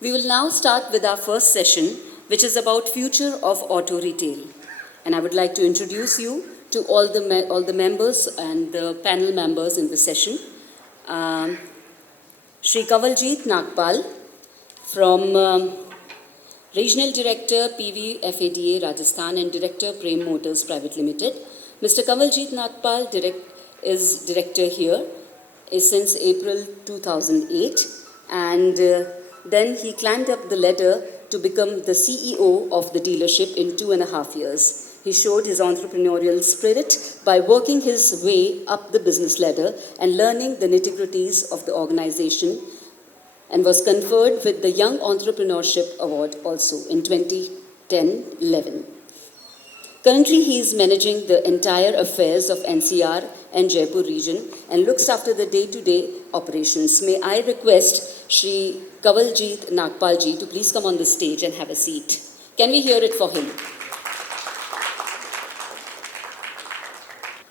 We will now start with our first session, which is about future of auto retail. And I would like to introduce you to all the members and the panel members in the session. Shri Kawaljit Nagpal from Regional Director PV FADA Rajasthan and Director Prem Motors Private Limited. Mr. Kawaljit Nagpal is director here since April 2008, and then he climbed up the ladder to become the CEO of the dealership in 2.5 years. He showed his entrepreneurial spirit by working his way up the business ladder and learning the nitty-gritties of the organization, and was conferred with the Young Entrepreneurship Award also in 2010-11. Currently, he is managing the entire affairs of NCR and Jaipur region and looks after the day-to-day operations. May I request Shri Kawaljit Nagpal ji to please come on the stage and have a seat. Can we hear it for him?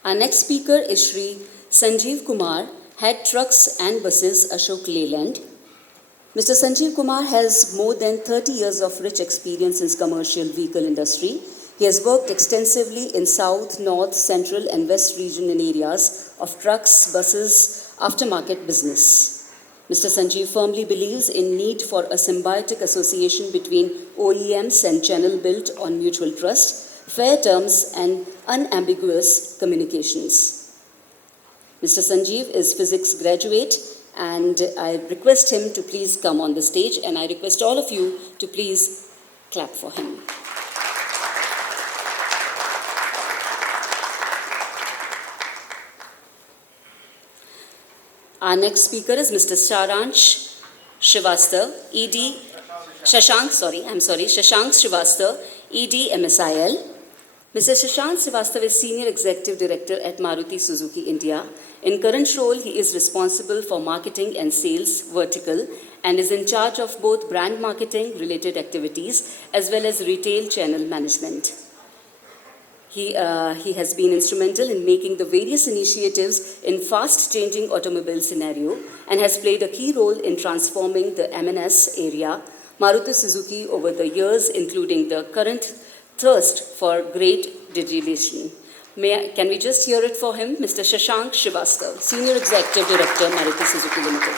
Our next speaker is Shri Sanjeev Kumar, Head Trucks and Buses, Ashok Leyland. Mr. Sanjeev Kumar has more than 30 years of rich experience in commercial vehicle industry. He has worked extensively in South, North, Central and West region in areas of trucks, buses, aftermarket business. Mr. Sanjeev firmly believes in need for a symbiotic association between OEMs and channel built on mutual trust, fair terms and unambiguous communications. Mr. Sanjeev is physics graduate, and I request him to please come on the stage, and I request all of you to please clap for him. Our next speaker is Mr. Shashank Srivastava, ED MSIL. Mr. Shashank Srivastava is Senior Executive Director at Maruti Suzuki India. In current role, he is responsible for marketing and sales vertical and is in charge of both brand marketing related activities as well as retail channel management. He has been instrumental in making the various initiatives in fast-changing automobile scenario and has played a key role in transforming the M&S area, Maruti Suzuki over the years, including the current thirst for great digitalization. Can we just hear it for him? Mr. Shashank Srivastava, Senior Executive Director, Maruti Suzuki Limited.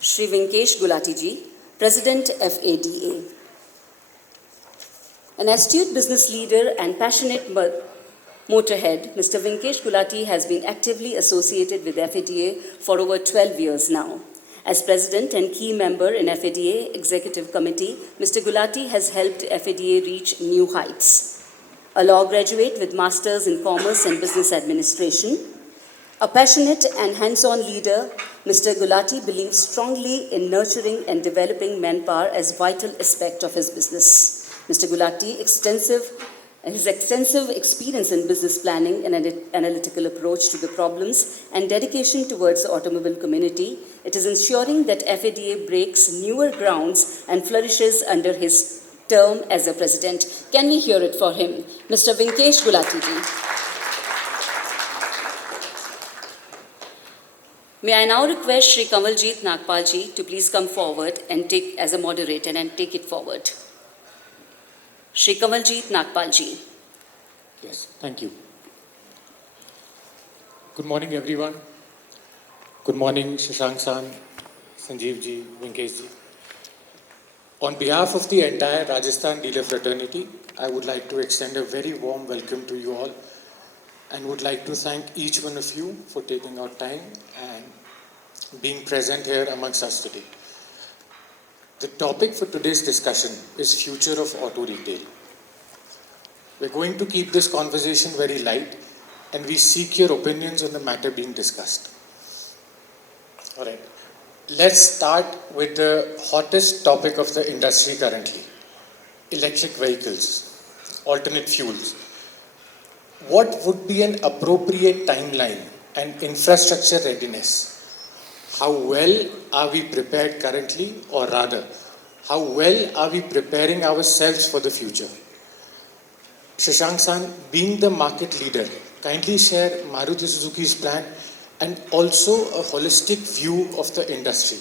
Shri Vinkesh Gulati ji, President FADA. An astute business leader and passionate motorhead, Mr. Vinkesh Gulati has been actively associated with FADA for over 12 years now. As President and key member in FADA Executive Committee, Mr. Gulati has helped FADA reach new heights. A law graduate with Masters in Commerce and Business Administration, a passionate and hands-on leader, Mr. Gulati believes strongly in nurturing and developing manpower as vital aspect of his business. Mr. Gulati, his extensive experience in business planning and analytical approach to the problems and dedication towards the automobile community, it is ensuring that FADA breaks newer grounds and flourishes under his term as a president. Can we hear it for him? Mr. Vinkesh Gulati ji. May I now request Shri Kawaljit Nagpal ji to please come forward and take as a moderator and take it forward. Shri Kawaljit Nagpal ji. Yes, thank you. Good morning, everyone. Good morning, Shashank san, Sanjeev ji, Vinkesh ji. On behalf of the entire Rajasthan dealer fraternity, I would like to extend a very warm welcome to you all and would like to thank each one of you for taking out time and being present here amongst us today. The topic for today's discussion is future of auto retail. We're going to keep this conversation very light and we seek your opinions on the matter being discussed. All right. Let's start with the hottest topic of the industry currently, electric vehicles, alternate fuels. What would be an appropriate timeline and infrastructure readiness? How well are we prepared currently, or rather, how well are we preparing ourselves for the future? Shashank san, being the market leader, kindly share Maruti Suzuki's plan and also a holistic view of the industry.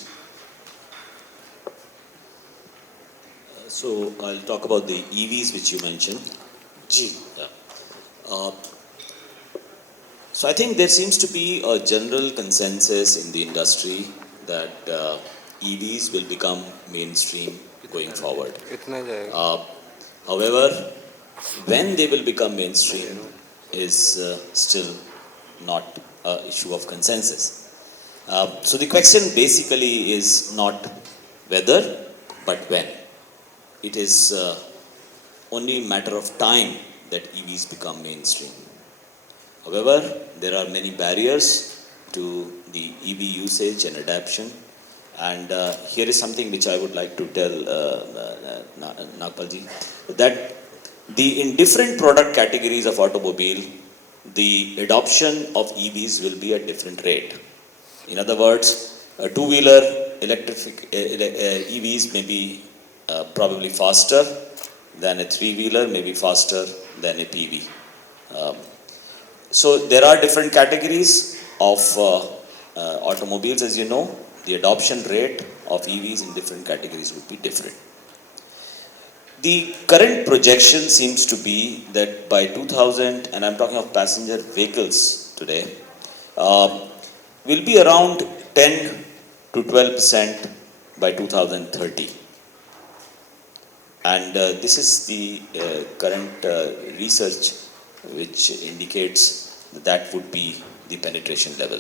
So I'll talk about the EVs which you mentioned. Ji. Yeah. Uh, so I think there seems to be a general consensus in the industry that EVs will become mainstream going forward. Uh, However, when they will become mainstream is still not an issue of consensus. So the question basically is not whether, but when. It is only a matter of time that EVs become mainstream. However, there are many barriers to the EV usage and adoption. And here is something which I would like to tell Nagpalji, that in different product categories of automobile, the adoption of EVs will be at different rate. In other words, a two-wheeler EVs may be probably faster than a three-wheeler, may be faster than a PV. Um, so there are different categories of automobiles, as you know. The adoption rate of EVs in different categories would be different. The current projection seems to be that by 2000, and I'm talking of passenger vehicles today, will be around 10 to 12% by 2030. And this is the current research which indicates that would be the penetration level.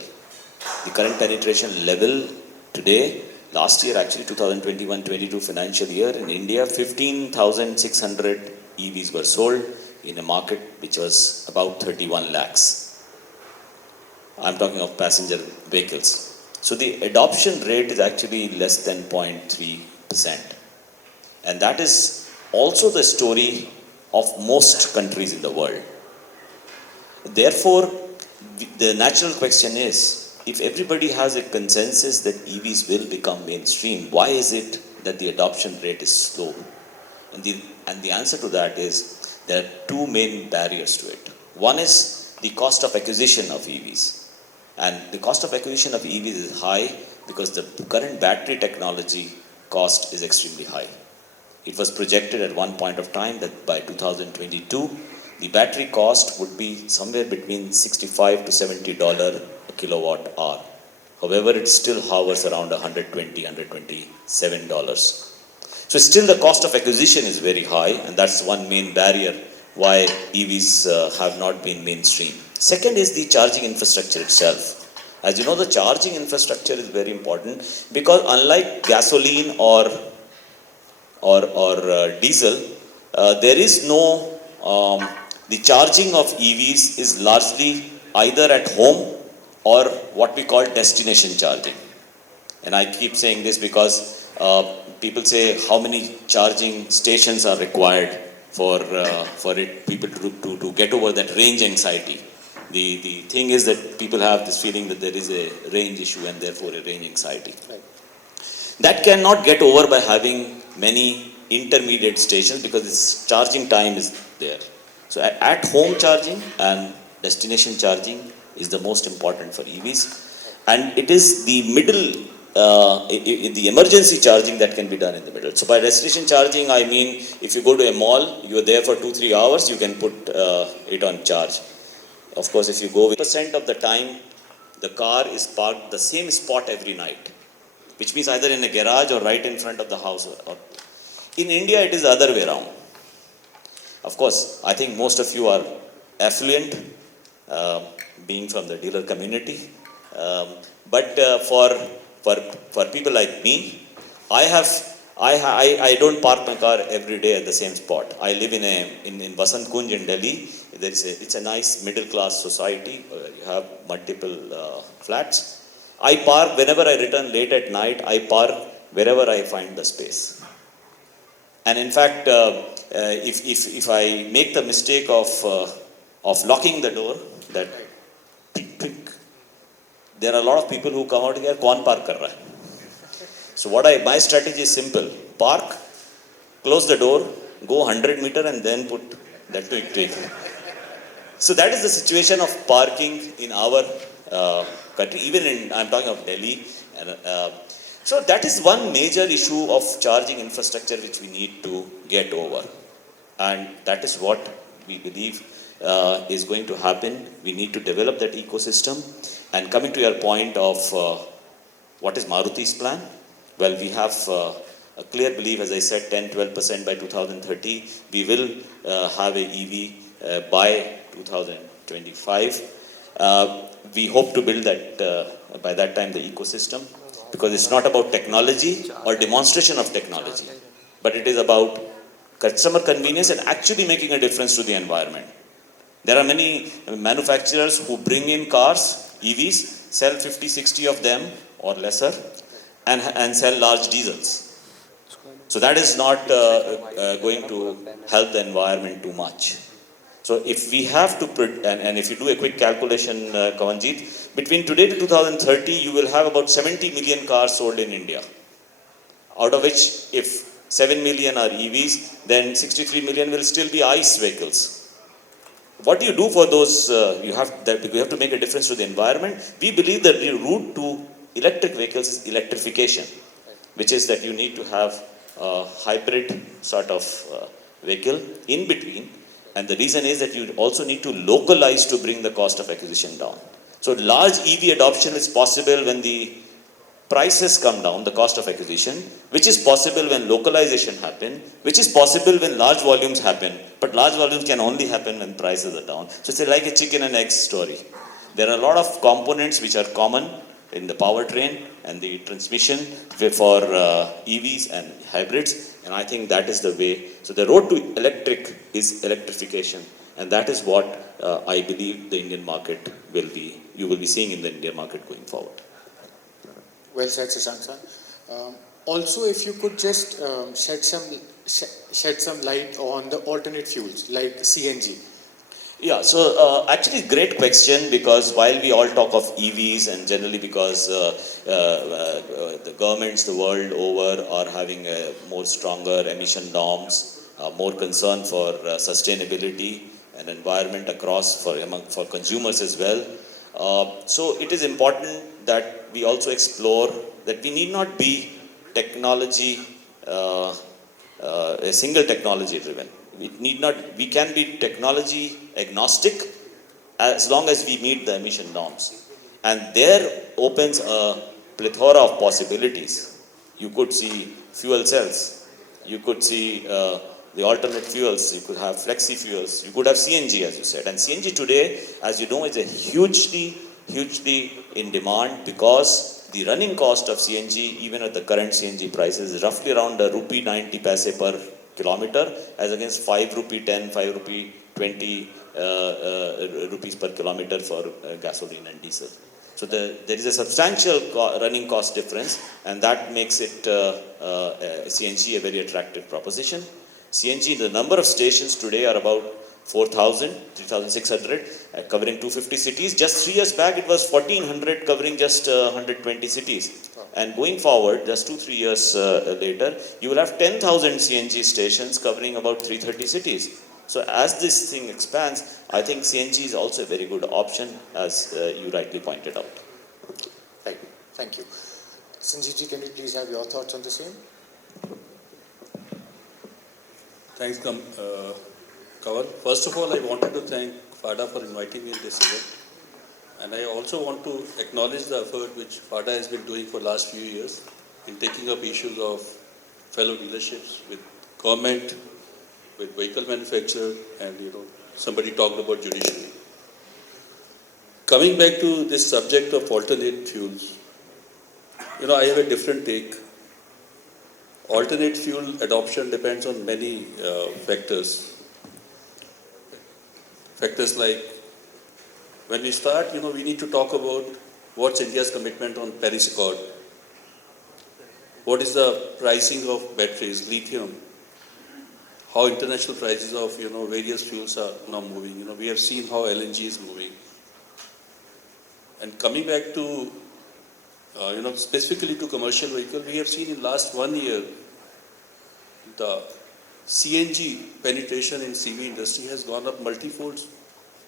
The current penetration level today, last year actually 2021-22 financial year in India, 15,600 EVs were sold in a market which was about 31 lakhs. I'm talking of passenger vehicles. So the adoption rate is actually less than 0.3%. And that is also the story of most countries in the world. Therefore, the natural question is, if everybody has a consensus that EVs will become mainstream, why is it that the adoption rate is slow? And the answer to that is, there are two main barriers to it. One is the cost of acquisition of EVs. And the cost of acquisition of EVs is high because the current battery technology cost is extremely high. It was projected at one point of time that by 2022, the battery cost would be somewhere between $65 to $70 a kilowatt hour. However, it still hovers around $120, $127. So still the cost of acquisition is very high, and that's one main barrier why EVs have not been mainstream. Second is the charging infrastructure itself. As you know, the charging infrastructure is very important because unlike gasoline or diesel, there is no, the charging of EVs is largely either at home or what we call destination charging. And I keep saying this because people say how many charging stations are required for people to get over that range anxiety. The thing is that people have this feeling that there is a range issue and therefore a range anxiety. Right. That cannot get over by having many intermediate stations because its charging time is there. So at home charging and destination charging is the most important for EVs, and it is the middle, the emergency charging that can be done in the middle. So by destination charging, I mean if you go to a mall, you are there for 2-3 hours, you can put it on charge. Of course, if you go with % of the time, the car is parked the same spot every night, which means either in a garage or right in front of the house. Or in India, it is the other way around. Of course, I think most of you are affluent, being from the dealer community. But for people like me, I don't park my car every day at the same spot. I live in Vasant Kunj in Delhi. It's a nice middle class society. You have multiple flats. I park whenever I return late at night. I park wherever I find the space. And in fact, if I make the mistake of locking the door, that tick, tick, there are a lot of people who come out here, kaun park kar raha hai? So my strategy is simple: park, close the door, go 100 meter, and then put that tick, tick. So that is the situation of parking in our country. Even I'm talking of Delhi. So that is one major issue of charging infrastructure which we need to get over. And that is what we believe is going to happen. We need to develop that ecosystem. And coming to your point of what is Maruti's plan? Well, we have a clear belief, as I said, 10-12% by 2030. We will have a EV by 2025. We hope to build that by that time the ecosystem, because it's not about technology or demonstration of technology, but it is about customer convenience and actually making a difference to the environment. There are many manufacturers who bring in cars, EVs, sell 50, 60 of them or lesser, and sell large diesels. So that is not going to help the environment too much. So if we have to, and if you do a quick calculation, Kavanjit, between today to 2030, you will have about 70 million cars sold in India. Out of which, if 7 million are EVs, then 63 million will still be ICE vehicles. What do you do for those? You have to make a difference to the environment. We believe that the route to electric vehicles is electrification, which is that you need to have a hybrid sort of vehicle in between. And the reason is that you also need to localize to bring the cost of acquisition down. So large EV adoption is possible when the prices come down, the cost of acquisition, which is possible when localization happen, which is possible when large volumes happen, but large volumes can only happen when prices are down. So it's like a chicken and egg story. There are a lot of components which are common in the powertrain and the transmission for EVs and hybrids, and I think that is the way. So the road to electric is electrification, and that is what I believe the Indian market will be, you will be seeing in the Indian market going forward. Well said, Shashank-san. Also, if you could just shed some light on the alternate fuels like CNG. Yeah, so actually great question, because while we all talk of EVs, and generally because the governments the world over are having a more stronger emission norms, more concern for sustainability and environment across for consumers as well. So it is important that we also explore that we need not be technology, a single technology driven. We can be technology agnostic as long as we meet the emission norms. And there opens a plethora of possibilities. You could see fuel cells, you could see the alternate fuels, you could have flexi fuels, you could have CNG, as you said. And CNG today, as you know, is a hugely in demand, because the running cost of CNG, even at the current CNG prices, is roughly around rupee 90 paise per kilometer, as against 5 rupee 10, 5 rupee 20 rupees per kilometer for gasoline and diesel. So there is a substantial running cost difference, and that makes it CNG a very attractive proposition. CNG, the number of stations today are about 4,000, 3,600, covering 250 cities. Just 3 years back, it was 1,400, covering just 120 cities. And going forward, just 2-3 years later, you will have 10,000 CNG stations covering about 330 cities. So as this thing expands, I think CNG is also a very good option, as you rightly pointed out. Right, thank you. Sanjeevji, can we please have your thoughts on the same? Thanks, Kaval. First of all, I wanted to thank FADA for inviting me in this event. And I also want to acknowledge the effort which FADA has been doing for the last few years in taking up issues of fellow dealerships with government, with vehicle manufacturer, and somebody talked about judiciary. Coming back to this subject of alternate fuels, I have a different take. Alternate fuel adoption depends on many factors. Factors like, when we start, we need to talk about what's India's commitment on Paris Accord. What is the pricing of batteries, lithium? How international prices of, various fuels are now moving. We have seen how LNG is moving. And coming back to, specifically to commercial vehicle, we have seen in last 1 year, the CNG penetration in CV industry has gone up multifolds.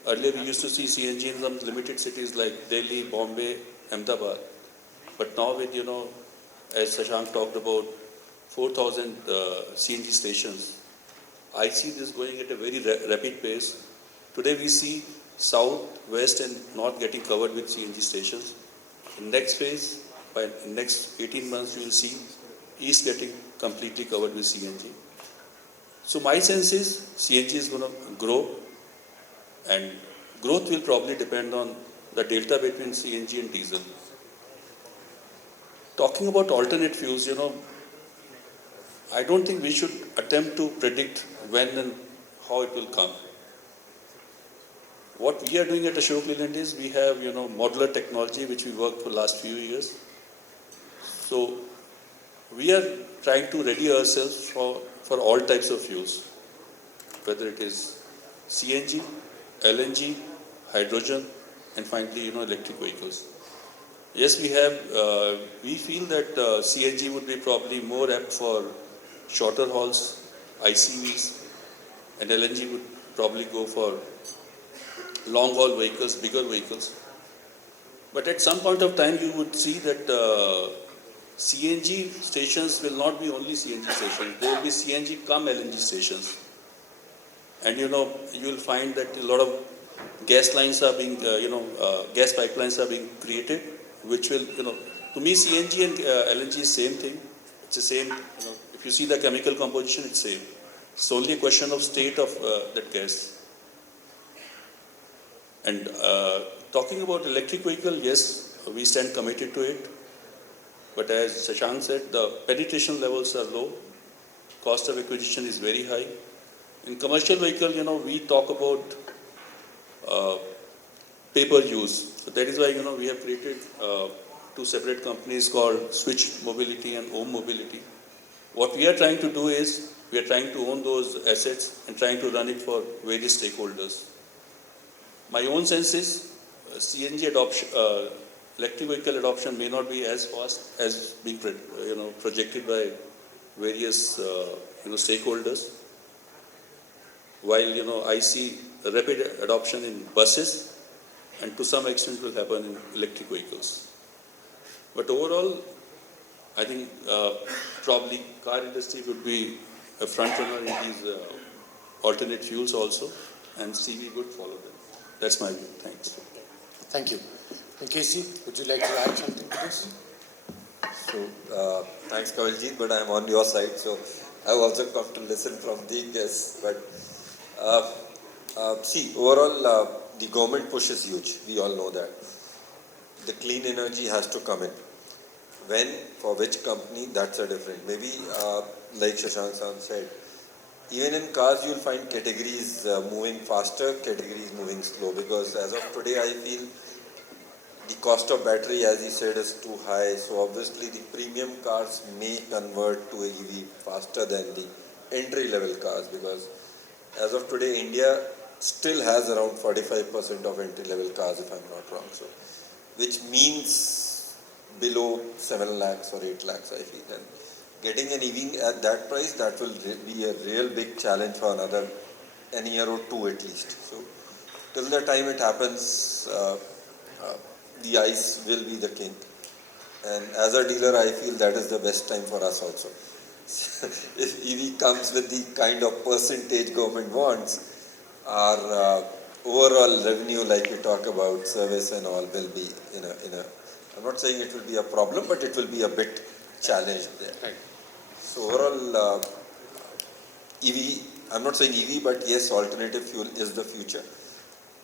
Earlier we used to see CNG in some limited cities like Delhi, Bombay, Ahmedabad. But now with, as Shashank talked about, 4,000 CNG stations. I see this going at a very rapid pace. Today we see south, west and north getting covered with CNG stations. In next phase, by next 18 months, you will see east getting completely covered with CNG. So my sense is CNG is going to grow, and growth will probably depend on the delta between CNG and diesel. Talking about alternate fuels, I don't think we should attempt to predict when and how it will come. What we are doing at Ashok Leyland is we have, modular technology which we worked for last few years. So we are trying to ready ourselves for all types of fuels, whether it is CNG, LNG, hydrogen, and finally, electric vehicles. Yes, we feel that CNG would be probably more apt for shorter hauls, ICVs, and LNG would probably go for long haul vehicles, bigger vehicles. But at some point of time, you would see that CNG stations will not be only CNG stations. There will be CNG come LNG stations. And you will find that a lot of gas lines are being, gas pipelines are being created, which will, to me CNG and LNG is same thing. It's the same, if you see the chemical composition, it's same. It's only a question of state of that gas. And talking about electric vehicle, yes, we stand committed to it. But as Shashank said, the penetration levels are low. Cost of acquisition is very high. In commercial vehicle, we talk about pay-per-use. So that is why, we have created two separate companies called Switch Mobility and Ohm Mobility. What we are trying to do is, we are trying to own those assets and trying to run it for various stakeholders. My own sense is CNG adoption, electric vehicle adoption may not be as fast as being projected by various stakeholders. While I see a rapid adoption in buses, and to some extent will happen in electric vehicles. But overall, I think probably car industry would be a front runner in these alternate fuels also, and CV would follow them. That's my view. Thanks. Thank you. Vinkesh, would you like to add something to this? So, thanks Kawaljeet, but I'm on your side, so I've also come to listen from the guests. But see, overall, the government push is huge. We all know that. The clean energy has to come in. When, for which company, that's a different. Maybe, like Shashank San said, even in cars you'll find categories moving faster, categories moving slow, because as of today I feel the cost of battery, as he said, is too high. So obviously the premium cars may convert to EV faster than the entry level cars, because as of today India still has around 45% of entry level cars, if I'm not wrong. So, which means below 7 lakhs or 8 lakhs I feel. And getting an EV at that price, that will be a real big challenge for an year or two at least. So till the time it happens, the ICE will be the king. And as a dealer, I feel that is the best time for us also. If EV comes with the kind of percentage government wants, our overall revenue, like we talk about, service and all, will be in a I'm not saying it will be a problem, but it will be a bit challenged there. Right. So overall, EV, I'm not saying EV, but yes, alternative fuel is the future.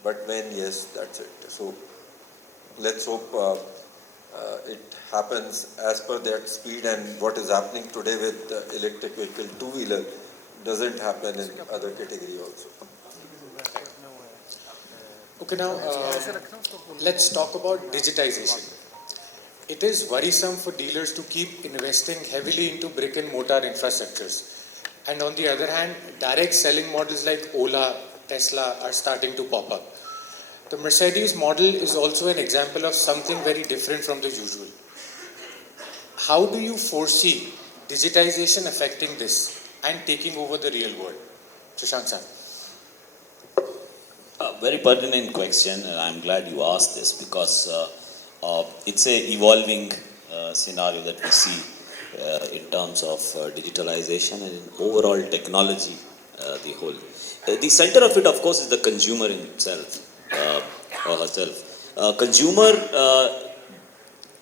But when, yes, that's it. So let's hope it happens as per that speed, and what is happening today with electric vehicle two-wheeler doesn't happen in other category also. Okay, now let's talk about digitization. It is worrisome for dealers to keep investing heavily into brick and mortar infrastructures. And on the other hand, direct selling models like Ola, Tesla are starting to pop up. The Mercedes model is also an example of something very different from the usual. How do you foresee digitization affecting this and taking over the real world? Shashank sir. Very pertinent question, and I'm glad you asked this because it's a evolving scenario that we see. in terms of digitalization and in overall technology, the whole. The center of it, of course, is the consumer in itself or herself. Consumer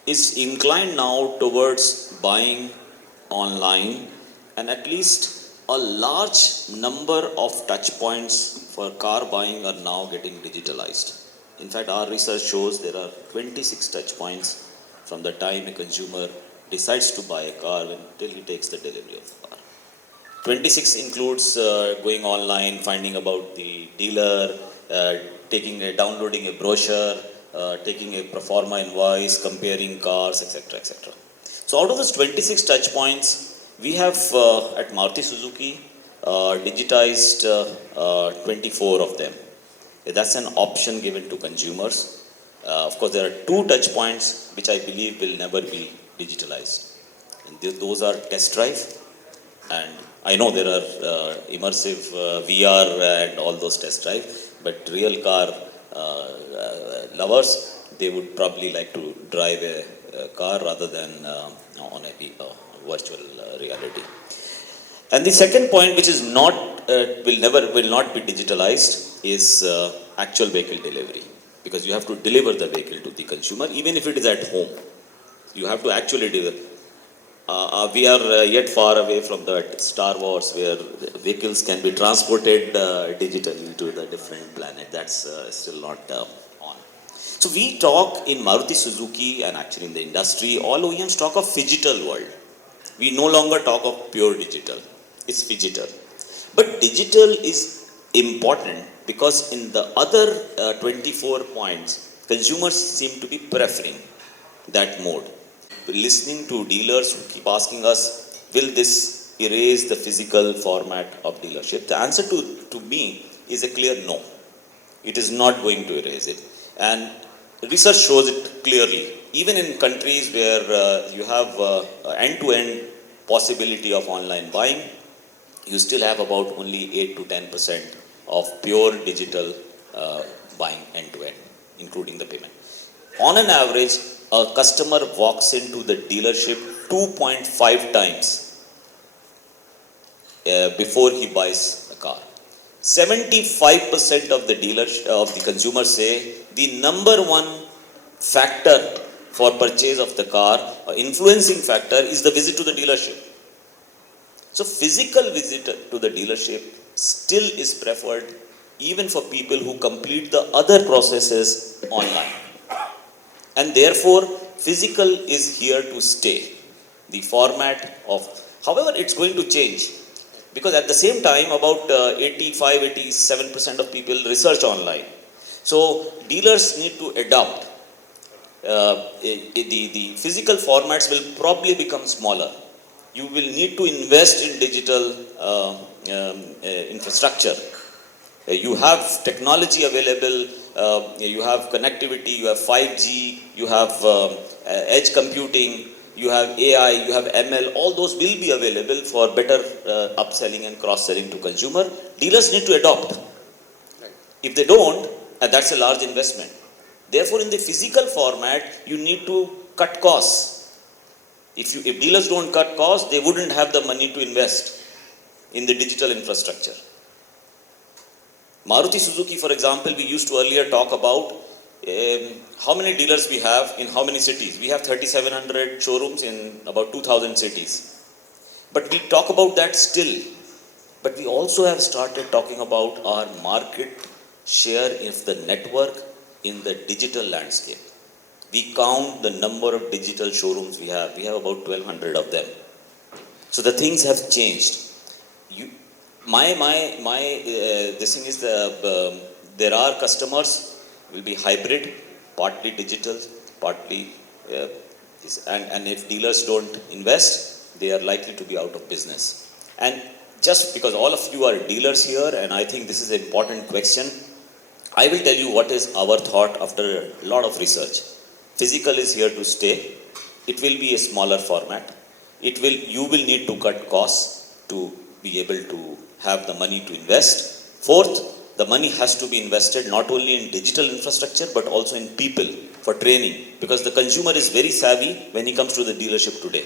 is inclined now towards buying online, and at least a large number of touch points for car buying are now getting digitalized. In fact, our research shows there are 26 touch points from the time a consumer decides to buy a car until he takes the delivery of the car. 26 includes going online, finding about the dealer, downloading a brochure, taking a pro forma invoice, comparing cars, etc., etc. So out of those 26 touch points, we have at Maruti Suzuki digitized 24 of them. That's an option given to consumers. Of course, there are 2 touch points which I believe will never be digitalized. And those are test drive, and I know there are immersive VR and all those test drive, but real car lovers, they would probably like to drive a car rather than on a virtual reality. And the second point, which is not will not be digitalized, is actual vehicle delivery, because you have to deliver the vehicle to the consumer, even if it is at home. You have to actually deliver. We are yet far away from that Star Wars where vehicles can be transported digitally to the different planet. That's still not on. So we talk in Maruti Suzuki, and actually in the industry, all OEMs talk of phygital world. We no longer talk of pure digital. It's phygital. But digital is important because in the other 24 points, consumers seem to be preferring that mode. Listening to dealers who keep asking us, will this erase the physical format of dealership? The answer to me is a clear no. It is not going to erase it. And research shows it clearly. Even in countries where you have end-to-end possibility of online buying, you still have about only 8 to 10% of pure digital buying end-to-end, including the payment. On an average, a customer walks into the dealership 2.5 times before he buys a car. 75% of the consumers say the number one factor for purchase of the car, influencing factor, is the visit to the dealership. So physical visit to the dealership still is preferred even for people who complete the other processes online. And therefore, physical is here to stay. The format of, however, it's going to change. Because at the same time, about 85-87% of people research online. So dealers need to adopt. The physical formats will probably become smaller. You will need to invest in digital infrastructure. You have technology available, you have connectivity, you have 5G, you have edge computing, you have AI, you have ML, all those will be available for better upselling and cross-selling to consumer. Dealers need to adopt. If they don't, and that's a large investment. Therefore, in the physical format, you need to cut costs. If dealers don't cut costs, they wouldn't have the money to invest in the digital infrastructure. Maruti Suzuki, for example, we used to earlier talk about how many dealers we have in how many cities. We have 3,700 showrooms in about 2,000 cities. But we talk about that still. But we also have started talking about our market share of the network in the digital landscape. We count the number of digital showrooms we have. We have about 1,200 of them. So the things have changed. This thing is there are customers will be hybrid, partly digital, partly and if dealers don't invest, they are likely to be out of business. And just because all of you are dealers here, and I think this is an important question, I will tell you what is our thought after a lot of research. Physical is here to stay. It will be a smaller format. You will need to cut costs to be able to have the money to invest. Fourth, the money has to be invested not only in digital infrastructure but also in people for training, because the consumer is very savvy when he comes to the dealership today.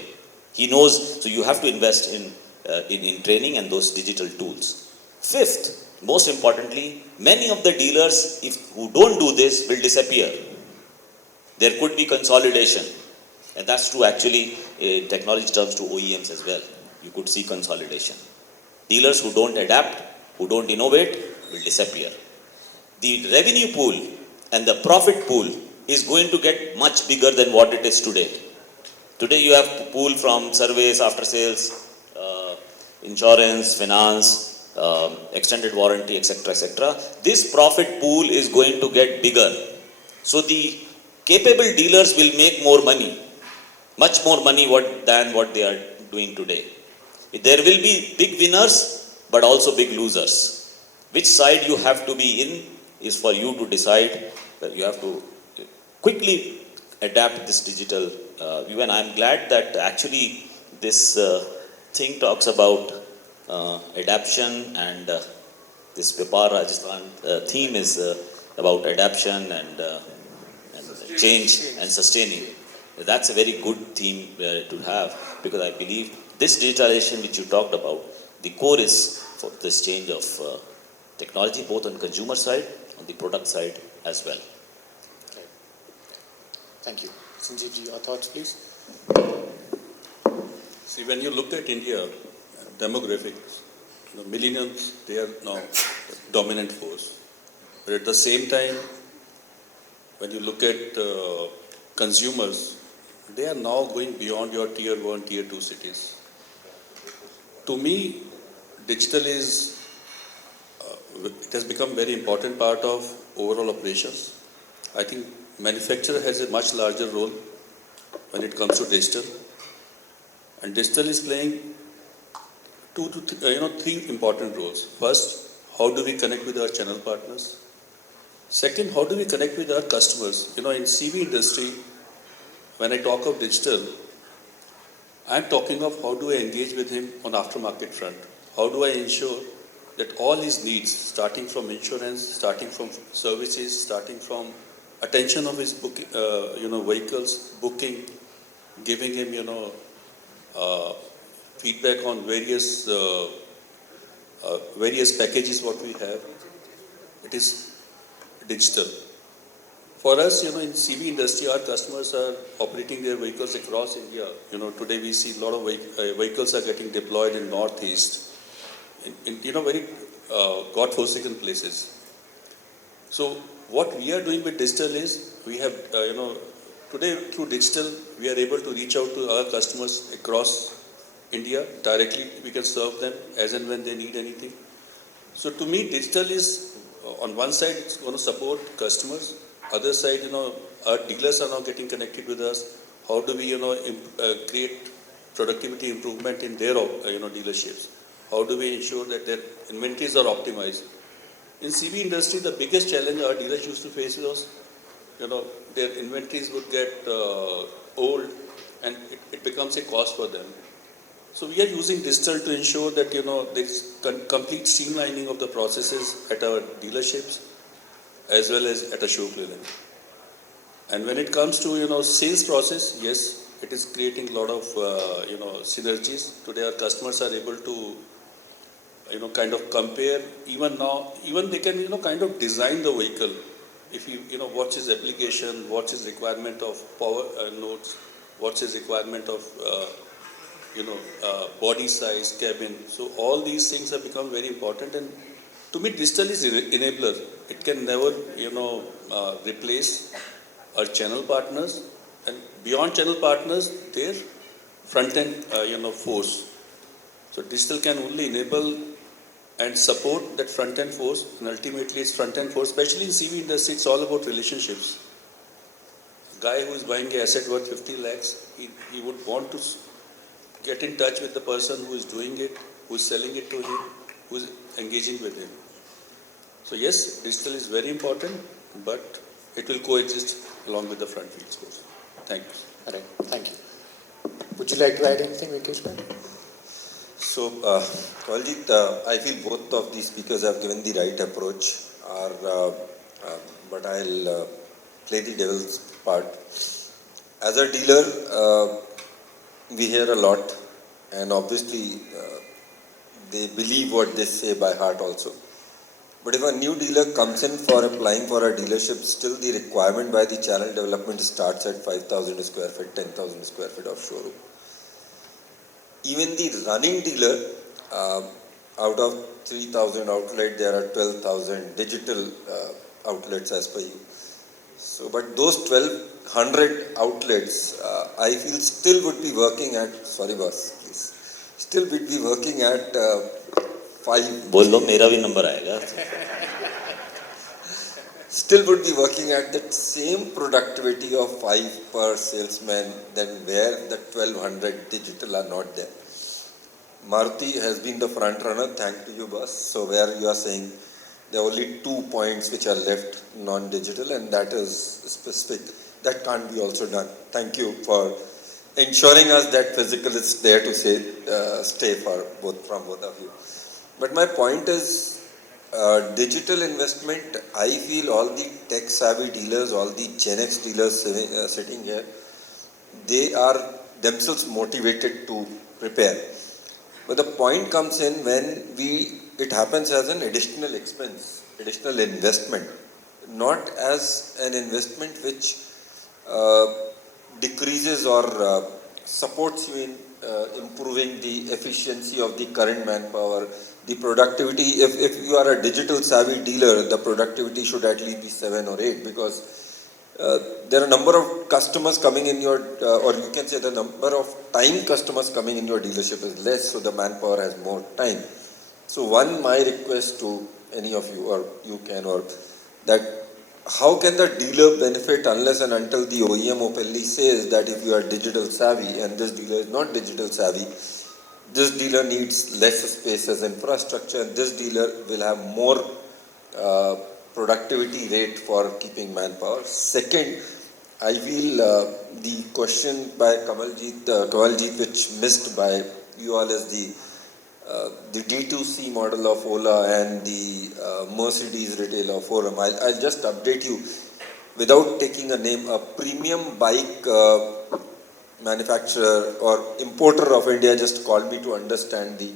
He knows, so you have to invest in training and those digital tools. Fifth, most importantly, many of the dealers who don't do this will disappear. There could be consolidation. And that's true actually in technology terms to OEMs as well. You could see consolidation. Dealers who don't adapt, who don't innovate, will disappear. The revenue pool and the profit pool is going to get much bigger than what it is today. Today you have pool from surveys, after sales, insurance, finance, extended warranty, etc., etc. This profit pool is going to get bigger. So the capable dealers will make more money, much more money than what they are doing today. There will be big winners, but also big losers. Which side you have to be in is for you to decide. You have to quickly adapt this digital view. And I'm glad that actually this thing talks about adaptation, and this Vyapar Rajasthan theme is about adaptation and change and sustaining. That's a very good theme to have, because I believe this digitalization which you talked about, the core is for this change of technology, both on consumer side, on the product side as well. Okay. Thank you. Sanjeev ji, your thoughts please? See, when you look at India, demographics, millennials, they are now dominant force. But at the same time, when you look at consumers, they are now going beyond your tier 1, tier 2 cities. To me, digital it has become very important part of overall operations. I think manufacturer has a much larger role when it comes to digital. And digital is playing three important roles. First, how do we connect with our channel partners? Second, how do we connect with our customers? In CV industry, when I talk of digital, I'm talking of how do I engage with him on aftermarket front? How do I ensure that all his needs, starting from insurance, starting from services, starting from attention of his vehicles, booking, giving him, feedback on various packages what we have, it is digital. For us, in CV industry, our customers are operating their vehicles across India. Today we see a lot of vehicles are getting deployed in Northeast, in very God-forsaken places. So what we are doing with digital is, we have, today through digital, we are able to reach out to our customers across India directly. We can serve them as and when they need anything. So to me, digital is, on one side, it's going to support customers. Other side, our dealers are now getting connected with us. How do we, create productivity improvement in their, dealerships? How do we ensure that their inventories are optimized? In CV industry, the biggest challenge our dealers used to face was, their inventories would get old, and it becomes a cost for them. So we are using digital to ensure that, there's complete streamlining of the processes at our dealerships as well as at a show clearing. And when it comes to, sales process, yes, it is creating a lot of, synergies. Today our customers are able to, kind of compare. Even now, they can, kind of design the vehicle. If what's his application, what's his requirement of power nodes, what's his requirement of, body size, cabin. So all these things have become very important, and to me, digital is enabler. It can never, replace our channel partners, and beyond channel partners, their front-end, force. So digital can only enable and support that front-end force, and ultimately it's front-end force, especially in CV industry, it's all about relationships. Guy who is buying an asset worth 50 lakhs, he would want to get in touch with the person who is doing it, who is selling it to him, who is engaging with him. So yes, digital is very important, but it will coexist along with the front field scores. Thank you. All right, thank you. Would you like to add anything, Vikesh? So, Kavaljeet, I feel both of these speakers have given the right approach, but I'll play the devil's part. As a dealer, we hear a lot, and obviously they believe what they say by heart also. But if a new dealer comes in for applying for a dealership, still the requirement by the channel development starts at 5,000 square feet, 10,000 square feet of showroom. Even the running dealer, out of 3,000 outlet, there are 12,000 digital outlets as per you. So, but those 1,200 outlets, I feel still would be working at, sorry boss, please, still would be working at 5. बोल लो मेरा भी number आएगा. Still would be working at that same productivity of 5 per salesman, then where the 1,200 digital are not there. Maruti has been the front runner, thank to you boss. So where you are saying there are only 2 points which are left non-digital, and that is specific. That can't be also done. Thank you for ensuring us that physical is there to stay for from both of you. But my point is, digital investment, I feel all the tech savvy dealers, all the Gen X dealers sitting here, they are themselves motivated to prepare. But the point comes in when it happens as an additional expense, additional investment, not as an investment which decreases or supports you in improving the efficiency of the current manpower, the productivity. If you are a digital savvy dealer, the productivity should at least be 7 or 8, because there are a number of customers coming in your, or you can say the number of time customers coming in your dealership is less, so the manpower has more time. So my request to any of you, or you can, or that how can the dealer benefit unless and until the OEM openly says that if you are digital savvy and this dealer is not digital savvy, this dealer needs less space as infrastructure, and this dealer will have more productivity rate for keeping manpower. Second, I feel the question by Kamaljeet, which missed by you all, is the D2C model of Ola and the Mercedes retail of Forum. I'll just update you without taking a name. A premium bike manufacturer or importer of India just called me to understand the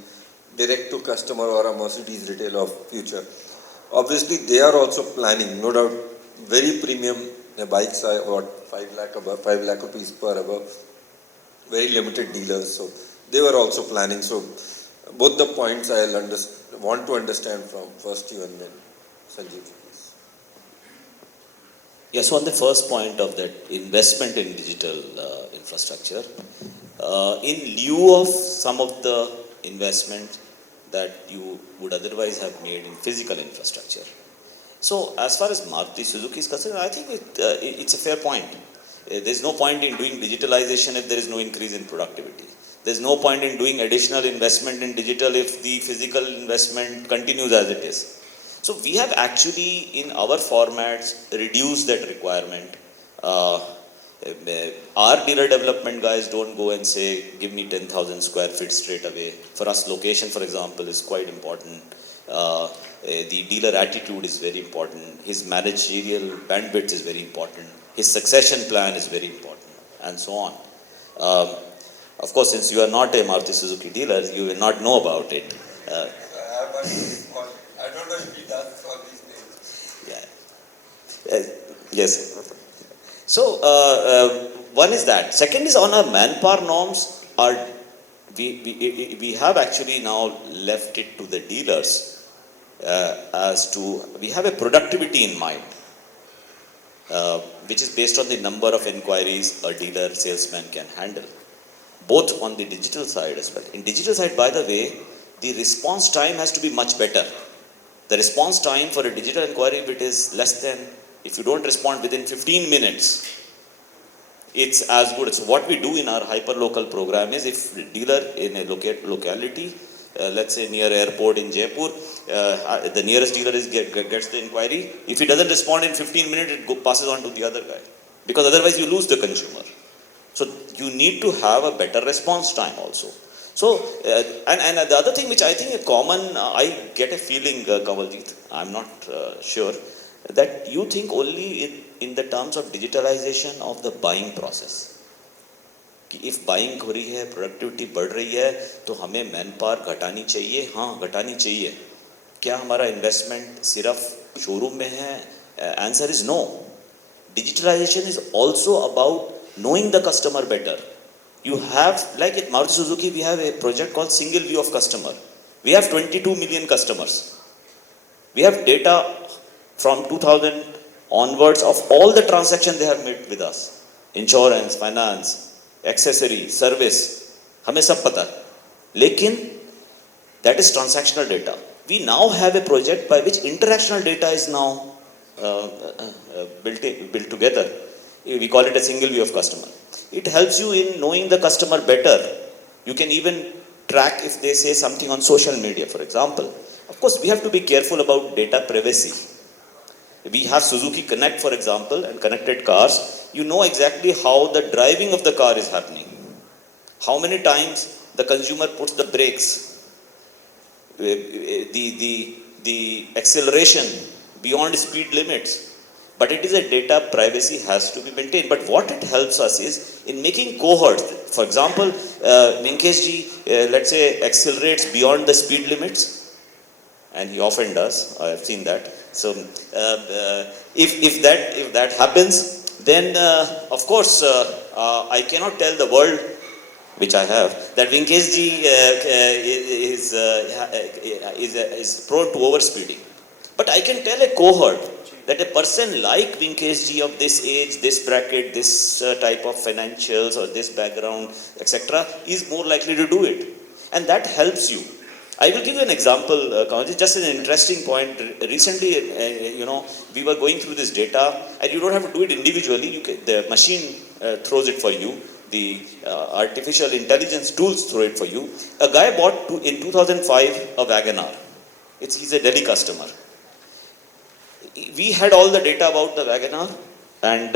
direct to customer or a Mercedes retail of future. Obviously, they are also planning, no doubt, very premium bikes are about 5 lakh rupees per above, very limited dealers. So they were also planning. So both the points I'll want to understand from first you and then Sanjeev. Yes, so on the first point of that investment in digital infrastructure, in lieu of some of the investment that you would otherwise have made in physical infrastructure. So as far as Maruti Suzuki is concerned, I think it's a fair point. There's no point in doing digitalization if there is no increase in productivity. There's no point in doing additional investment in digital if the physical investment continues as it is. So we have actually in our formats reduced that requirement. Our dealer development guys don't go and say, give me 10,000 square feet straight away. For us, location, for example, is quite important. The dealer attitude is very important. His managerial bandwidth is very important. His succession plan is very important, and so on. Of course, since you are not a Maruti Suzuki dealer, you will not know about it. I don't know if he does all these things. Yeah. Yes. So, one is that. Second is on our manpower norms. We have actually now left it to the dealers as to, we have a productivity in mind, which is based on the number of inquiries a dealer salesman can handle, both on the digital side as well. In digital side, by the way, the response time has to be much better. The response time for a digital inquiry, if it is less than, if you don't respond within 15 minutes, it's as good. So what we do in our hyperlocal program is, if dealer in a locality, let's say near airport in Jaipur, the nearest dealer gets the inquiry. If he doesn't respond in 15 minutes, it passes on to the other guy, because otherwise you lose the consumer. So you need to have a better response time also. So, and the other thing which I think a common, I get a feeling, Kamaljeet, I'm not sure, that you think only in the terms of digitalization of the buying process. कि if buying हो रही है, productivity बढ़ रही है, तो हमें man power घटानी चाहिए. हाँ, घटानी चाहिए. क्या हमारा इन्वेस्टमेंट सिर्फ शोरूम में है? Answer is no. Digitalization is also about knowing the customer better. You have, like at Maruti Suzuki, we have a project called Single View of Customer. We have 22 million customers. We have data from 2000 onwards of all the transactions they have made with us. Insurance, finance, accessory, service. हमें सब पता है. लेकिन that is transactional data. We now have a project by which interactional data is now built together. We call it a single view of customer. It helps you in knowing the customer better. You can even track if they say something on social media, for example. Of course, we have to be careful about data privacy. We have Suzuki Connect, for example, and connected cars. You know exactly how the driving of the car is happening. How many times the consumer puts the brakes, the acceleration beyond speed limits. But it is a data privacy has to be maintained. But what it helps us is in making cohorts. For example, Minkesh ji, let's say, accelerates beyond the speed limits, and he often does. I have seen that. So if that happens, then of course I cannot tell the world, which I have, that Vinkesh ji is prone to overspeeding. But I can tell a cohort that a person like Vinkesh ji of this age, this bracket, this type of financials or this background, etc., is more likely to do it. And that helps you. I will give you an example, Kamalji, just an interesting point. Recently, we were going through this data, and you don't have to do it individually. The machine throws it for you. The artificial intelligence tools throw it for you. A guy bought in 2005 a Wagon R. He's a Delhi customer. We had all the data about the Wagon R, and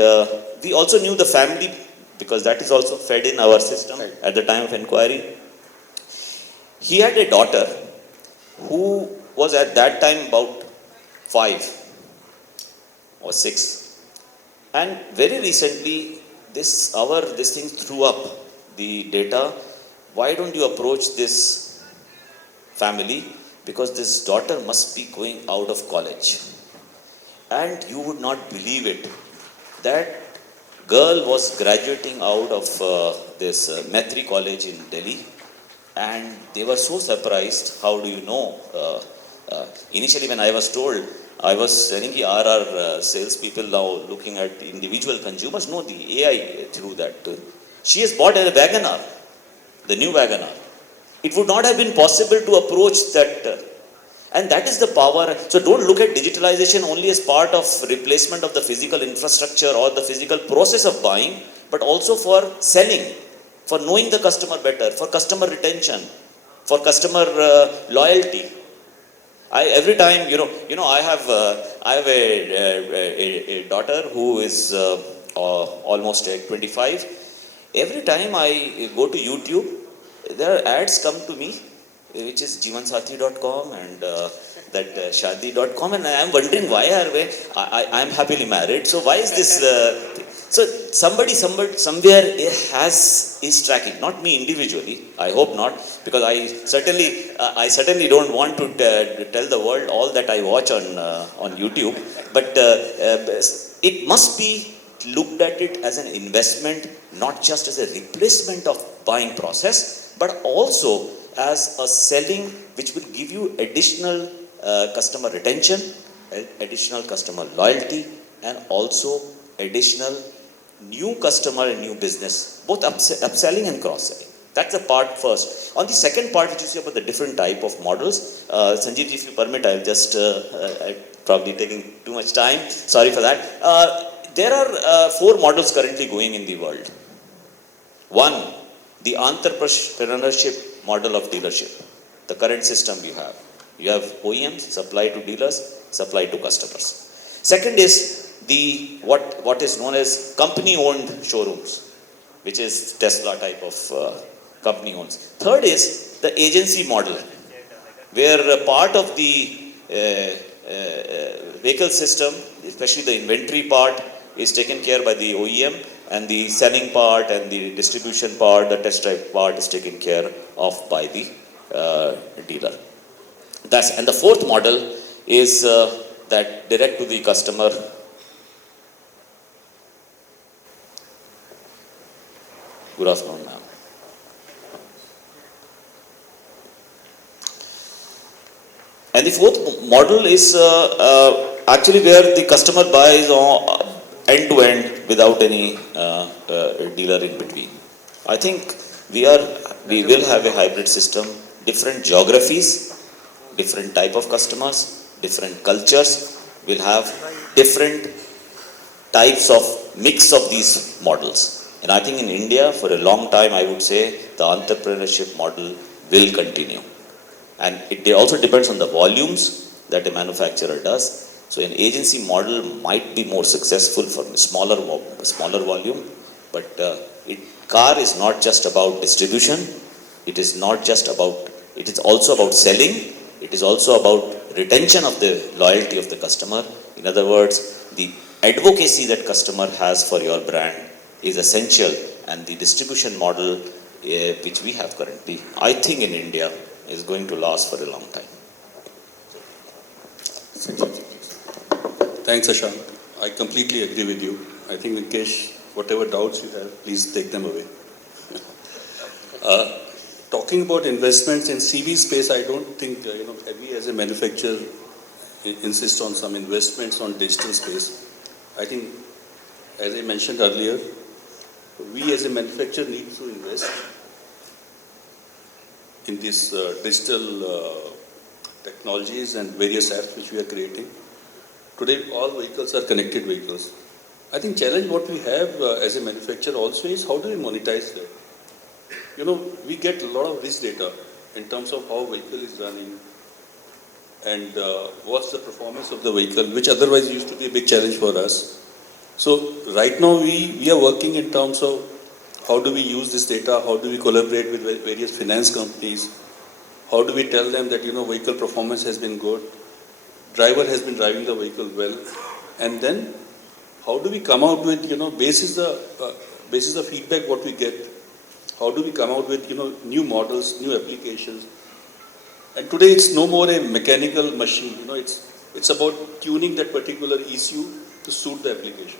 we also knew the family, because that is also fed in our system at the time of inquiry. He had a daughter who was at that time about 5 or 6, and very recently this thing threw up the data. Why don't you approach this family, because this daughter must be going out of college. And you would not believe it, that girl was graduating out of this Maitri college in Delhi, and they were so surprised. How do you know? Initially when I was told, I was telling the RR salespeople now looking at individual consumers. No, the AI through that. She has bought a Wagon R, the new Wagon R. It would not have been possible to approach that. And that is the power. So don't look at digitalization only as part of replacement of the physical infrastructure or the physical process of buying, but also for selling, for knowing the customer better, for customer retention, for customer loyalty. Every time, I have a daughter who is almost 25. Every time I go to YouTube, there are ads come to me, which is jivansathi.com and that shadi.com, and I am wondering why I am happily married. So why is this? So somebody somewhere is tracking, not me individually. I hope not, because I certainly don't want to tell the world all that I watch on YouTube. But it must be looked at it as an investment, not just as a replacement of buying process, but also as a selling which will give you additional customer retention, additional customer loyalty, and also additional new customer and new business, both upselling and cross-selling. That's the part first. On the second part, which you see about the different type of models, Sanjeev, if you permit, I'll just, I'm probably taking too much time, sorry for that. There are 4 models currently going in the world. One, the entrepreneurship model of dealership, the current system you have. You have OEMs, supply to dealers, supply to customers. Second is the what is known as company-owned showrooms, which is Tesla type of company owns. Third is the agency model, where part of the vehicle system, especially the inventory part, is taken care by the OEM, and the selling part and the distribution part, the test drive part is taken care of by the dealer. And the fourth model is that direct to the customer. Good afternoon, ma'am. And the fourth model is actually where the customer buys end to end without any dealer in between. I think we will have a hybrid system, different geographies, different type of customers, different cultures will have different types of mix of these models. And I think in India, for a long time, I would say the entrepreneurship model will continue. And it also depends on the volumes that a manufacturer does. So an agency model might be more successful for smaller volume, but car is not just about distribution. It is also about selling. It is also about retention of the loyalty of the customer. In other words, the advocacy that customer has for your brand is essential, and the distribution model which we have currently, I think in India, is going to last for a long time. Thanks, Ashank. I completely agree with you. I think, Vinkesh, whatever doubts you have, please take them away. Talking about investments in CV space, I don't think, we as a manufacturer insist on some investments on digital space. I think, as I mentioned earlier, we as a manufacturer need to invest in these digital technologies and various apps which we are creating. Today, all vehicles are connected vehicles. I think challenge what we have as a manufacturer also is how do we monetize that? We get a lot of rich data in terms of how vehicle is running and what's the performance of the vehicle, which otherwise used to be a big challenge for us. So right now we are working in terms of how do we use this data, how do we collaborate with various finance companies, how do we tell them that vehicle performance has been good, driver has been driving the vehicle well, and then how do we come out with basis the feedback what we get, how do we come out with new models, new applications. And today it's no more a mechanical machine, it's about tuning that particular ECU to suit the application.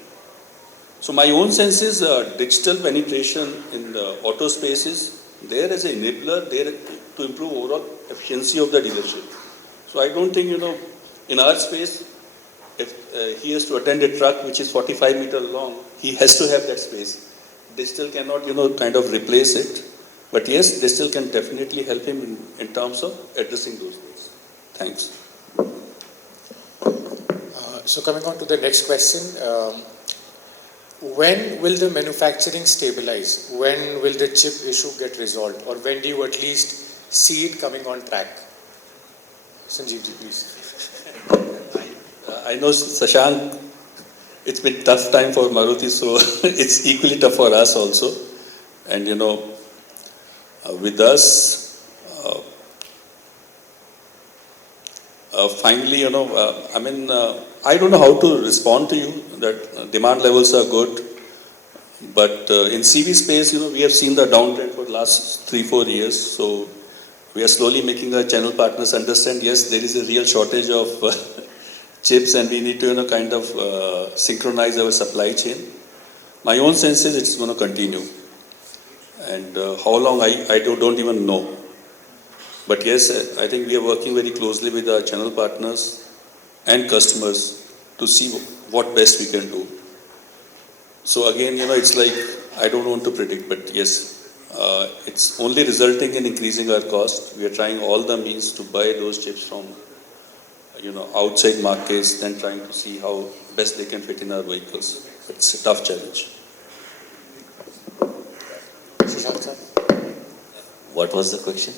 So my own sense is digital penetration in the auto space is there as an enabler, there to improve overall efficiency of the dealership. So I don't think, in our space, if he has to attend a truck which is 45 meters long, he has to have that space. Digital cannot, kind of replace it. But yes, digital can definitely help him in terms of addressing those needs. Thanks. So coming on to the next question, when will the manufacturing stabilize? When will the chip issue get resolved? Or when do you at least see it coming on track? Sanjeev ji, please. I know, Sashank, it's been tough time for Maruti, so it's equally tough for us also. And with us, finally, I don't know how to respond to you that demand levels are good, but in CV space, we have seen the downtrend for the last 3-4 years. So we are slowly making our channel partners understand, yes, there is a real shortage of chips and we need to kind of synchronize our supply chain. My own sense is it's going to continue. And how long, I don't even know. But yes, I think we are working very closely with our channel partners and customers to see what best we can do. So again, it's like, I don't want to predict, but yes, it's only resulting in increasing our cost. We are trying all the means to buy those chips from, outside markets, then trying to see how best they can fit in our vehicles. It's a tough challenge. What was the question?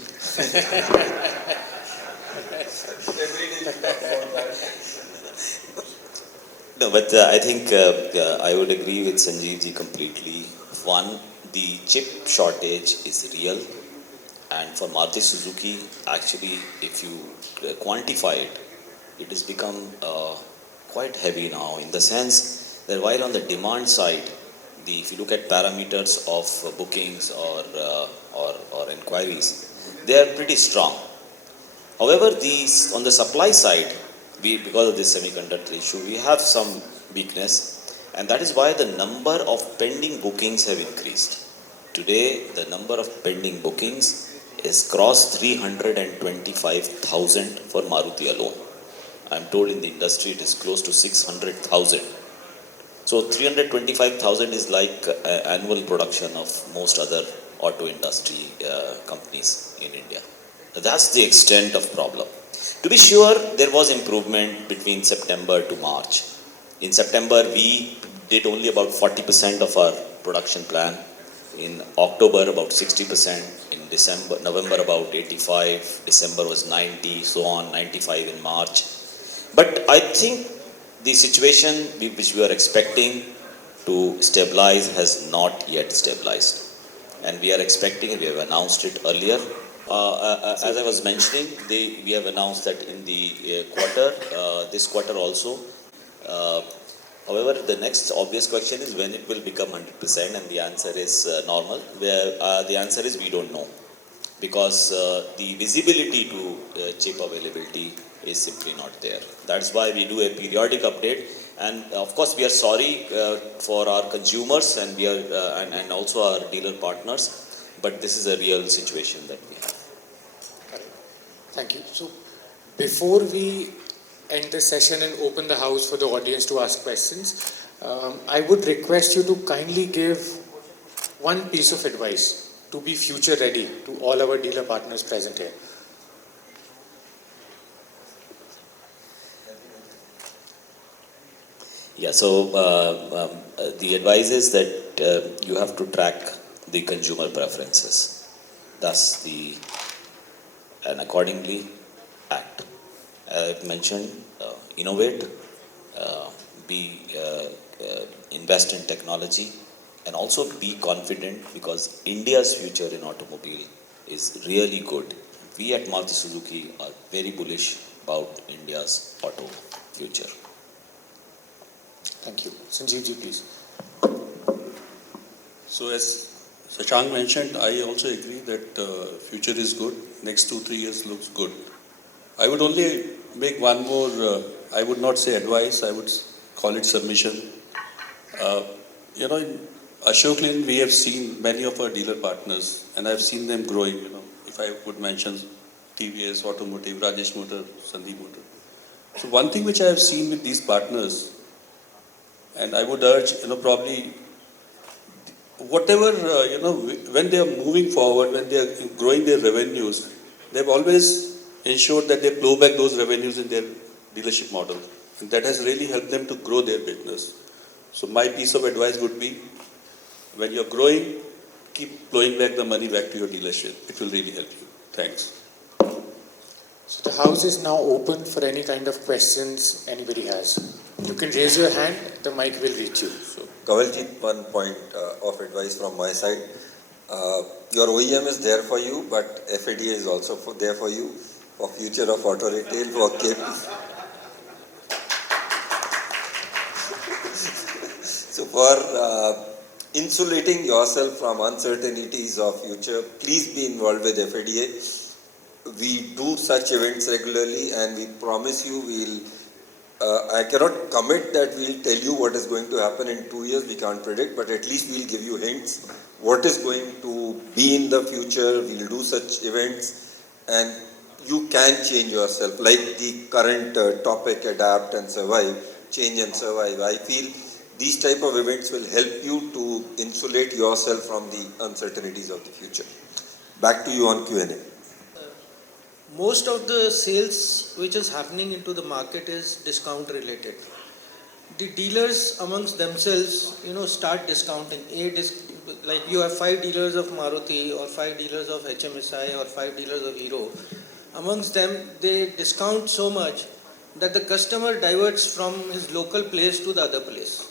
No, but I think I would agree with Sanjeev ji completely. One, the chip shortage is real, and for Maruti Suzuki, actually, if you quantify it, it has become quite heavy now in the sense that while on the demand side, if you look at parameters of bookings or inquiries, they are pretty strong. However, these on the supply side, because of this semiconductor issue, we have some weakness, and that is why the number of pending bookings have increased. Today, the number of pending bookings is crossed 325,000 for Maruti alone. I am told in the industry it is close to 600,000. So 325,000 is like annual production of most other auto industry companies in India. That's the extent of problem. To be sure, there was improvement between September to March. In September, we did only about 40% of our production plan. In October, about 60%. In November, about 85. December was 90, so on, 95 in March. But I think the situation which we are expecting to stabilize has not yet stabilized. And we are expecting, and we have announced it earlier. As I was mentioning, we have announced that in the this quarter also. However, the next obvious question is when it will become 100%, and the answer is normal. The answer is we don't know, because the visibility to chip availability is simply not there. That's why we do a periodic update, and of course we are sorry for our consumers and and also our dealer partners, but this is a real situation that we have. Correct. Thank you. So, before we end the session and open the house for the audience to ask questions, I would request you to kindly give one piece of advice to be future ready to all our dealer partners present here. Yeah, so the advice is that you have to track the consumer preferences, and accordingly act. I've mentioned, innovate, invest in technology, and also be confident, because India's future in automobile is really good. We at Maruti Suzuki are very bullish about India's auto future. Thank you. Sanjeev ji, please. So as Shashank mentioned, I also agree that future is good. Next 2-3 years looks good. I would only make one more, I would not say advice, I would call it submission. In Ashok Lane, we have seen many of our dealer partners, and I've seen them growing. If I would mention TVS, Automotive, Rajesh Motor, Sandeep Motor. So one thing which I have seen with these partners, and I would urge, probably whatever, when they are moving forward, when they are growing their revenues, they've always ensured that they plow back those revenues in their dealership model. And that has really helped them to grow their business. So my piece of advice would be, when you're growing, keep plowing back the money back to your dealership. It will really help you. Thanks. So the house is now open for any kind of questions anybody has. You can raise your hand, the mic will reach you. So, Kawaljeet, one point of advice from my side. Your OEM is there for you, but FADA is also there for you, for future of auto retail, for So for insulating yourself from uncertainties of future, please be involved with FADA. We do such events regularly, and we promise you I cannot commit that we'll tell you what is going to happen in 2 years, we can't predict, but at least we'll give you hints what is going to be in the future. We'll do such events, and you can change yourself, like the current topic, adapt and survive, change and survive. I feel these type of events will help you to insulate yourself from the uncertainties of the future. Back to you on Q&A. Most of the sales which is happening into the market is discount related. The dealers amongst themselves, start discounting. Like you have 5 dealers of Maruti or 5 dealers of HMSI or 5 dealers of Hero. Amongst them, they discount so much that the customer diverts from his local place to the other place.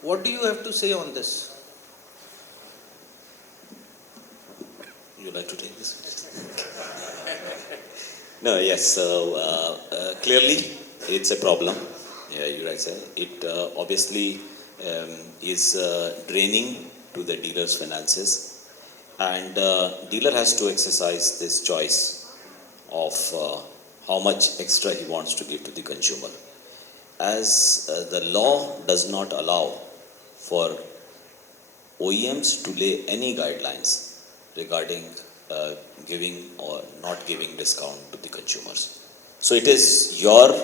What do you have to say on this? You like to take this? No, yes. So clearly, it's a problem. Yeah, you're right, sir. It obviously is draining to the dealer's finances, and dealer has to exercise this choice of how much extra he wants to give to the consumer. As the law does not allow for OEMs to lay any guidelines regarding giving or not giving discount to the consumers. So it is your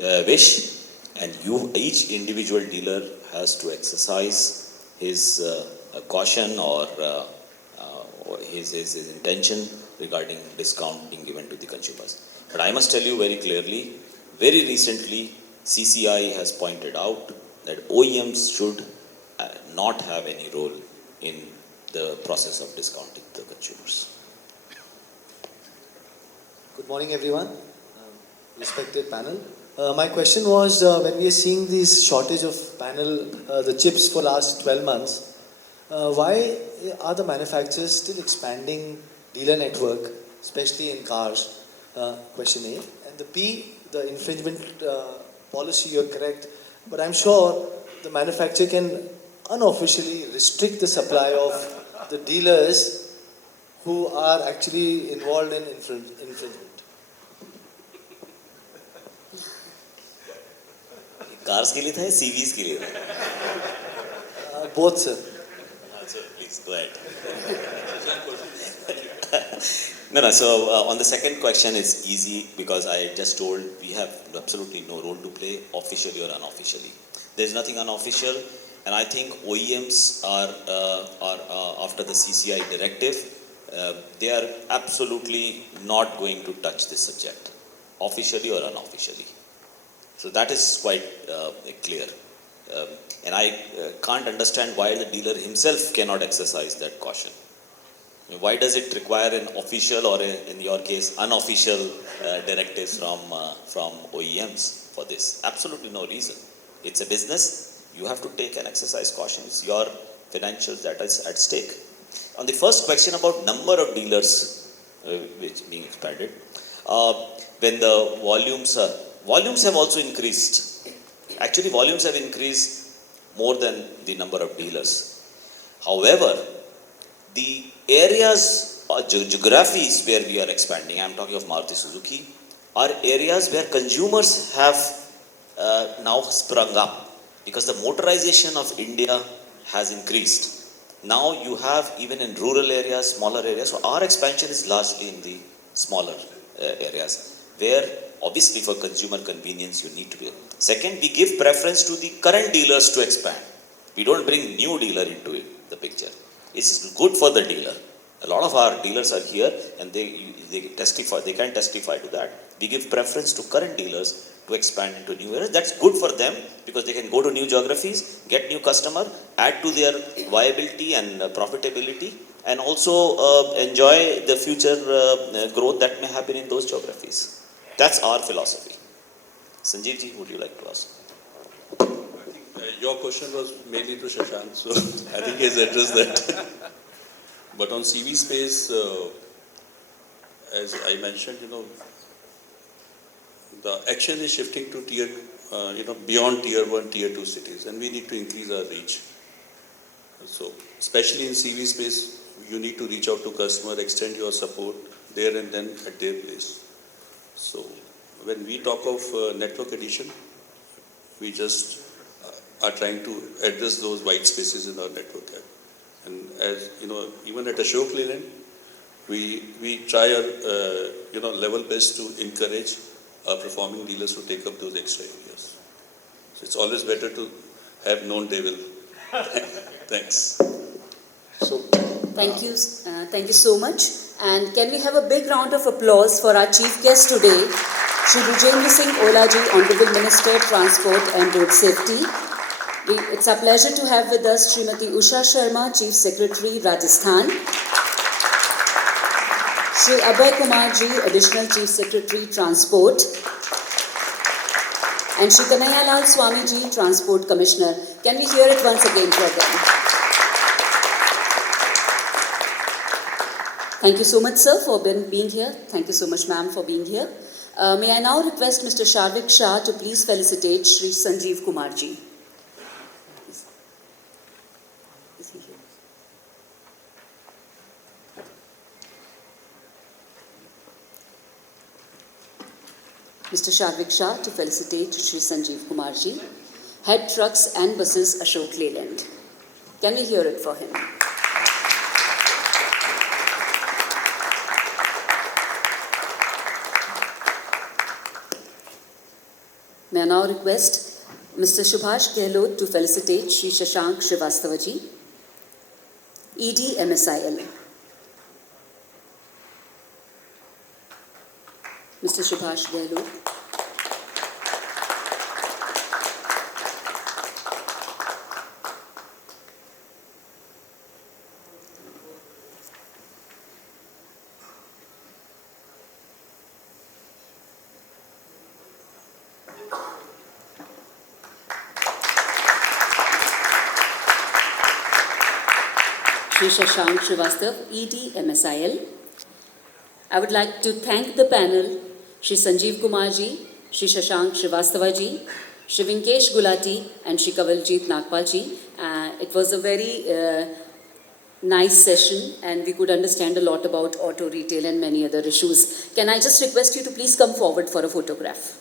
wish, and each individual dealer has to exercise his caution or his intention regarding discount being given to the consumers. But I must tell you very clearly, very recently CCI has pointed out that OEMs should not have any role in the process of discounting the consumers. Good morning, everyone. Respected panel. My question was, when we are seeing this shortage of panel, the chips for last 12 months, why are the manufacturers still expanding dealer network, especially in cars? Question A. And the B, the infringement policy, you're correct, but I'm sure the manufacturer can unofficially restrict the supply of the dealers who are actually involved in infringement. Cars के लिए था या CVs के लिए था? Both, sir. So please go ahead. No. So on the second question, it's easy because I just told we have absolutely no role to play, officially or unofficially. There's nothing unofficial, and I think OEMs are after the CCI directive, they are absolutely not going to touch this subject, officially or unofficially. So that is quite clear. And I can't understand why the dealer himself cannot exercise that caution. Why does it require an official or in your case unofficial directives from OEMs for this? Absolutely no reason. It's a business. You have to take and exercise caution. It's your financials that is at stake. On the first question about number of dealers which being expanded, when the volumes have also increased. Actually, volumes have increased more than the number of dealers. However, the areas or geographies where we are expanding, I am talking of Maruti Suzuki, are areas where consumers have now sprung up because the motorization of India has increased. Now you have even in rural areas, smaller areas, so our expansion is largely in the smaller areas where obviously for consumer convenience you need to be. Second, we give preference to the current dealers to expand. We don't bring new dealer into the picture. It's good for the dealer. A lot of our dealers are here and they can testify to that. We give preference to current dealers to expand into new areas. That's good for them because they can go to new geographies, get new customer, add to their viability and profitability, and also enjoy the future growth that may happen in those geographies. That's our philosophy. Sanjeev ji, would you like to ask? I think your question was mainly to Shashank, so I think he's addressed that. But on CV space, as I mentioned, the action is shifting to beyond tier 1, tier 2 cities, and we need to increase our reach. So, especially in CV space, you need to reach out to customer, extend your support there and then at their place. So, when we talk of network addition, we just are trying to address those white spaces in our network. And as even at Ashok Leyland, we try our level best to encourage our performing dealers to take up those extra areas. So it's always better to have known they will. Thanks. So, thank you so much. And can we have a big round of applause for our chief guest today, Shri Bhujendra Singh Olaji, Honorable Minister, Transport and Road Safety. It's a pleasure to have with us Srimati Usha Sharma, Chief Secretary, Rajasthan. Shri Abhay Kumar Ji, Additional Chief Secretary, Transport. And Shri Kanhaiya Swami Ji, Transport Commissioner. Can we hear it once again for them? Thank you so much, sir, for being here. Thank you so much, ma'am, for being here. May I now request Mr. Sharvik Shah to please felicitate Shri Sanjeev Kumar Ji. Mr. Sharvik Shah to felicitate Shri Sanjeev Kumarji, Head Trucks and Buses Ashok Leyland. Can we hear it for him? May I now request Mr. Subhash Gehlot to felicitate Shri Shashank Srivastavaji, ED MSIL. Mr. Subhash Gehlot. Shri Shashank Srivastav, ED MSIL. I would like to thank the panel, Shri Sanjeev Kumarji, Shri Shashank Srivastavaji, Shri Vinkesh Gulati and Shri Kawaljit Nagpalji. It was a very nice session and we could understand a lot about auto retail and many other issues. Can I just request you to please come forward for a photograph?